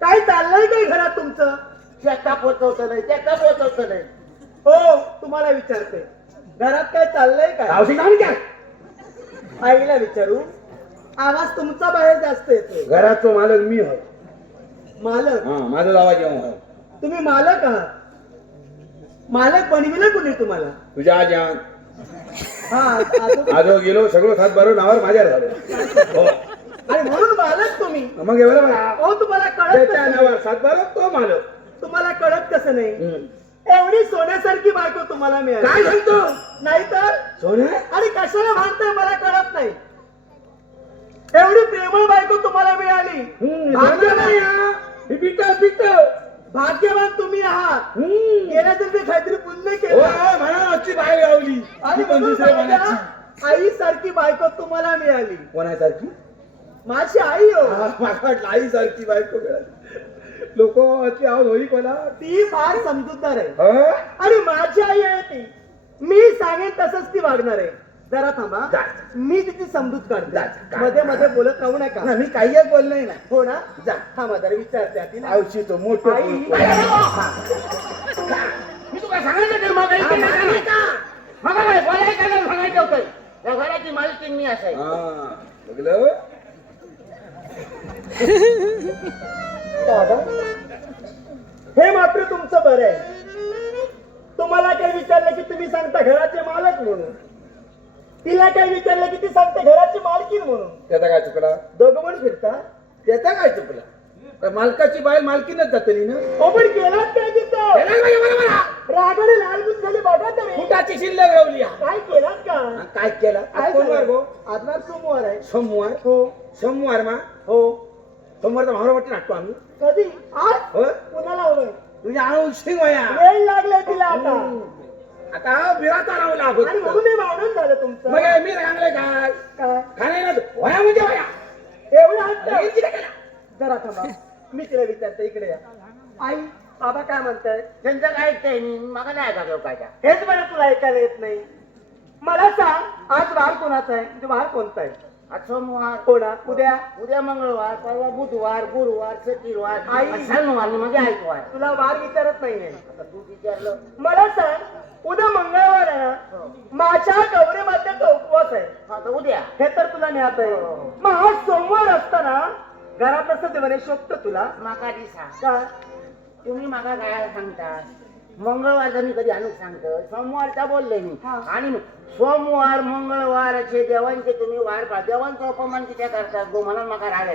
काय चाललंय काय घरात तुमचं? चक्का पोचवतं नाही. हो तुम्हाला विचारते, घरात काय चाललंय काय? आईला विचारू. आवाज तुमचा बाहेर जास्त येतोय. घराचा मालक मी आहे. मालक? माझं नाव आहे. तुम्ही मालक आहात? मालक बनविलं कुणी तुम्हाला? तुझ्या आजान हा आजो गेलो सगळं सात बारो नावावर माझ्यावर झालं. हो. आणि म्हणून मालक तुम्ही. मग एवढं हो तुम्हाला कळत नावावर सात बारो तो मालक. तुम्हाला कळत कसं नाही? एवढी सोन्यासारखी बायको तुम्हाला मिळाली. काय सांगतो? नाही तर सोन्या आणि कशाला भांडताय मला कळत नाही. एवढी प्रेमळ बायको तुम्हाला मिळाली. भाग्यवान तुम्ही आहात. गेल्या तुम्ही काहीतरी पुण्य केलं बाहेर गावली आणि आई सारखी बायको तुम्हाला मिळाली. कोणासारखी? माझी आई हो. आई सारखी बायको मिळाली. लोक होई कोणा ती फार समजूतदार आहे आणि माझी आई आहे ती. मी सांगेन तसंच ती वागणार आहे. जरा थांबा, मी तिची समजूत काढते. मध्ये मध्ये बोलत राहू नका. मी काहीच बोललोय ना. हो ना? जा थांबा जरा विचारते आधी ना. आवशी तो मोठं आई. मी तुला सांगायचं सांगायचं होतं या घराची मालकीण मी असाय. दादा, हे मात्र तुमचं बरं आहे. तुम्हाला काही विचारलं की तुम्ही सांगता घराचे मालक म्हणून. तिला काही विचारलं की ती सांगते घराची मालकीण म्हणून. त्याचा काय चुकला? दोघं पण फिरता. त्याचा काय चुकला? मालकाची बाहेर मालकीनच जाते ना. हो पण केलात काय तिथं? रागाने लालगुज झाली बघा तरी. फुटाची शिल्लक रावली. काय केलात का? काय केलं? काय कोणवार गो? आजवर सोमवार आहे. सोमवार. हो सोमवार मा हो. सोमवारचा भावरा वाटत नाटतो आम्ही. कधी? आज? हो. कुणाला हवंय? तुझ्या आणून शिंग वया. वेळ लागलाय तिला आता. आता बिराता राहू लागत. आणि म्हणून हे भांडण झालं तुमचं. मग मी रांगले काय काय? खाणे ना वया म्हणजे वया. एवढं हट्ट? जरा थांबा, मी तिला विचारते. इकडे या. आई बाबा काय म्हणताय? त्यांचं काय ऐकतंय मी मला नाही ऐका काय का. हेच बरं तुला ऐकायला येत नाही. मला सांग, आज वार कोणाचा आहे? म्हणजे वार कोणता आहे? आज सोमवार. कोणा? उद्या मंगळवार, परवा बुधवार, गुरुवार, शुक्रवार, आई. शनिवार म्हणजे ऐकवार. तुला वार विचारत नाहीये. आता तू विचारलं. मला सांग, उद्या मंगळवार आहे ना? माझ्या गौरी मातेचा उपवास आहे. आता उद्या हे तर तुला ज्ञात आहे. मग हा सोमवार असताना घरात असं देवाने शोधतो तुला. माका दिसा काय? तुम्ही माका काय सांगता? मंगळवारचा मी कधी आणून सांगतो, सोमवारचा बोलले मी. आणि सोमवार मंगळवारचे देवांचे तुम्ही वार पा. देवांचा अपमान किती करतात गो म्हणून माका राग